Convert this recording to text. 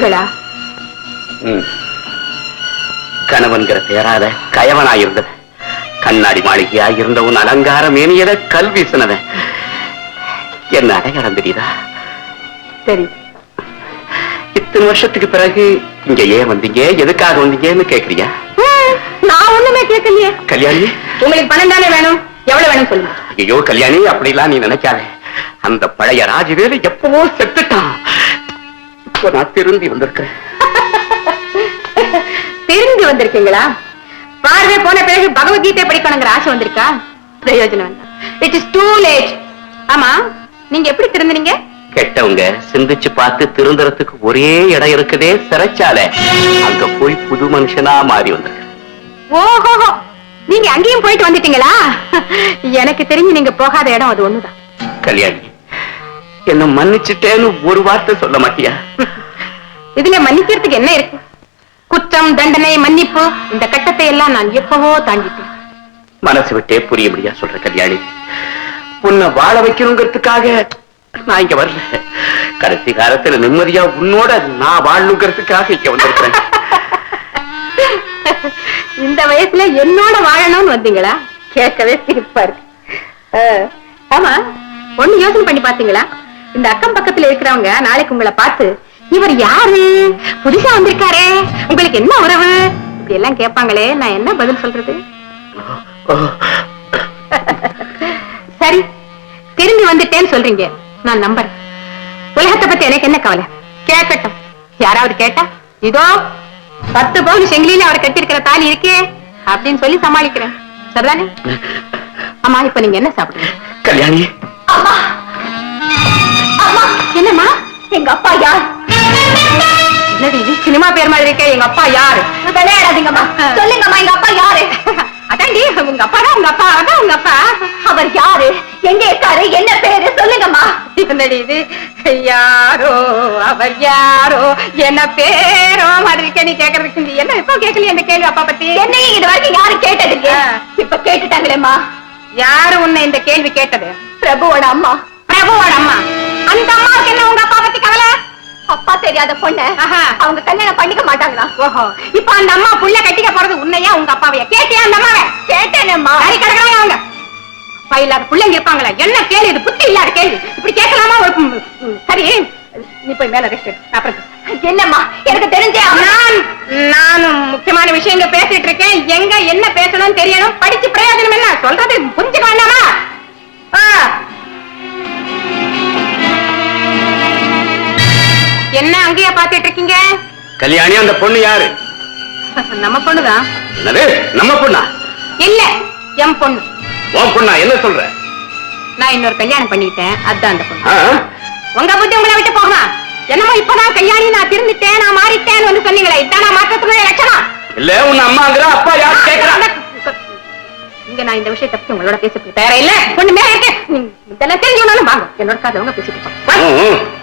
நீங்களா? கணவன்கிற பேராத கயவனாயிருந்தது, கண்ணாடி மாளிகையாயிருந்த உன் அலங்கார மேனியத கல் வீசினவன் என்ன அடையாளம் தெரியுதா? சரி, இத்தனை வருஷத்துக்கு பிறகு இங்க ஏன் வந்தீங்க, எதுக்காக வந்தீங்கன்னு கேக்குறியா? நான் ஒண்ணுமே கேட்கலையே. கல்யாணி, உங்களுக்கு பணம் தானே வேணும், எவ்வளவு வேணும் சொல்லுங்க. ஐயோ கல்யாணி, அப்படிலாம் நீ நினைக்காத. அந்த பழைய ராஜவேலு எப்பவோ செத்துட்டான். இப்போ நான் திரும்பி வந்திருக்கிறேன். திரும்பி வந்திருக்கீங்களா? பார்வை போன பிறகு பகவத்கீதை படிக்கணுங்கிற ஆசை வந்திருக்கா? பிரயோஜனம், இட் இஸ் டூ லேட். ஆமா, நீங்க எப்படி திருந்தினீங்க? கெட்டவங்க சிந்திச்சு பார்த்து திருந்துறதுக்கு ஒரே இடம் இருக்குதே, சிறைச்சாலை. அங்க போய் புது மனுஷனா மாறி வந்திருக்க. ஓஹோ, நீங்க அங்கேயும் போயிட்டு வந்துட்டீங்களா? எனக்கு தெரிஞ்சு நீங்க போகாத இடம் அது ஒண்ணுதான். கல்யாணி, என்ன மன்னிச்சுட்டேன்னு ஒரு வார்த்தை சொல்ல மாட்டியா? இதுல மன்னிக்கிறதுக்கு என்ன இருக்கு? குற்றம், தண்டனை, மன்னிப்பு, இந்த கட்டத்தை எல்லாம் நான் எப்பவோ தாண்டிட்டேன். மனசு விட்டே புரிய முடியா சொல்ற கல்யாணி. உன்னை வாழ வைக்கணுங்கிறதுக்காக நான் இங்க வரல. கடைசி காலத்துல நிம்மதியா உன்னோட நான் வாழணுங்கிறதுக்காக இங்க வந்திருக்கிறேன். இந்த வயசுல என்னோட வாழணும்னு வந்தீங்களா? கேட்கவே சிரிப்பா இருக்கு. ஆமா, ஒண்ணு யோசனை பண்ணி பாத்தீங்களா? இந்த அக்கம் பக்கத்துல இருக்கிறவங்க நாளைக்கு உங்களை பார்த்து, இவர் யாரு, புதுசா வந்திருக்காரே, உங்களுக்கு என்ன உறவு, இப்படி எல்லாம் கேட்பாங்களே, நான் என்ன பதில் சொல்றது? சரி, திரும்பி வந்துட்டேன்னு சொல்றீங்க, நான் நம்புறேன். உலகத்தை பத்தி எனக்கு என்ன கவலை? கேட்கட்டும். யாராவது கேட்டா, இதோ 10 பவுன் செங்கிலியில அவர் கட்டிருக்கிற தாலி இருக்கே அப்படின்னு சொல்லி சமாளிக்கிறேன். சரிதானே? ஆமா, இப்ப நீங்க என்ன சாப்பிடுங்க? கல்யாணி, என்னம்மா? எங்க அப்பா யார்? என்னது இது, சினிமா பேர் மாதிரி இருக்கே, எங்க அப்பா யாரு? விளையாடாதீங்கம்மா, சொல்லுங்கம்மா, எங்க அப்பா யாரு? அதாண்டி, உங்க அப்பா தான். உங்க அப்பா தான். உங்க அப்பா அவர் யாரு, எங்க இருக்காரு, என்ன பேரு, சொல்லுங்கம்மா. என்னடி இது, யாரோ அவர் யாரோ என்ன பேரோ மாதிரி இருக்க, நீ கேக்குறதுக்கு நீ என்ன இப்ப கேட்கலையே இந்த கேள்வி அப்பா பத்தி? என்னையும் இது வரைக்கும் யாரு கேட்டது? இப்ப கேட்டுட்டாங்களேம்மா. யாரு உன்னை இந்த கேள்வி கேட்டது? பிரபுவோட அம்மா. பிரபுவோட அம்மா? அந்த அம்மாவுக்கு என்ன உங்க அப்பா பத்தி கவலை? அப்பா தெரியாத பொண்ணு அவங்க கல்யாணம் பண்ணிக்க மாட்டாங்களா? ஓஹோ, இப்ப அந்த அம்மா புள்ள கட்டிக்க போறது உன்னையா உங்க அப்பாவையா? கேட்டியா அந்த அம்மாவை? கேட்டேனேம்மா. சரி, கிடக்குறாங்க அவங்க. அப்பா இல்லாத பிள்ளைங்க இருப்பாங்களா? என்ன கேள்வி இது, புத்தி இல்லாத கேள்வி, இப்படி கேட்கலாமா? சரி, நீ போய் மேல ரெஸ்ட் எடு, அப்புறம். என்னம்மா, எனக்கு தெரிஞ்சே நானும் முக்கியமான விஷயங்க பேசிட்டு இருக்கேன். எங்க என்ன பேசணும்னு தெரியணும். படிச்சு பிரயோஜனம் என்ன? சொல்றது புரிஞ்சுக்க வேண்டாமா? என்ன அங்கேயே பாத்துட்டு இருக்கீங்க? கல்யாணி, அந்த பொண்ணு யாரு? நம்ம பொண்ணுதான். என்னது, நம்ம பொண்ணா? இல்ல, என் பொண்ணு. உன் பொண்ணா? என்ன சொல்ற? நான் இன்னொரு கல்யாணம் பண்ணிட்டேன், அதான் அந்த பொண்ணு. உங்க புத்தி உங்களை விட்டு போகுமா? என்னமோ இப்பதான் கல்யாணி நான் திருந்துட்டேன், நான் மாறிட்டேன்னு வந்து சொன்னீங்களே, இதான் நான் மாற்றத்துக்குரிய லட்சணம். இல்ல, உன் அம்மாங்கிற அப்பா யாரு கேட்கறாங்க. இங்க நான் இந்த விஷயத்தை பத்தி உங்களோட பேச தயாரா இல்ல. பொண்ணு மேல இருக்கு, இதெல்லாம் தெரிஞ்சவனாலும் வாங்க, என்னோட காதவங்க பேசிட்டு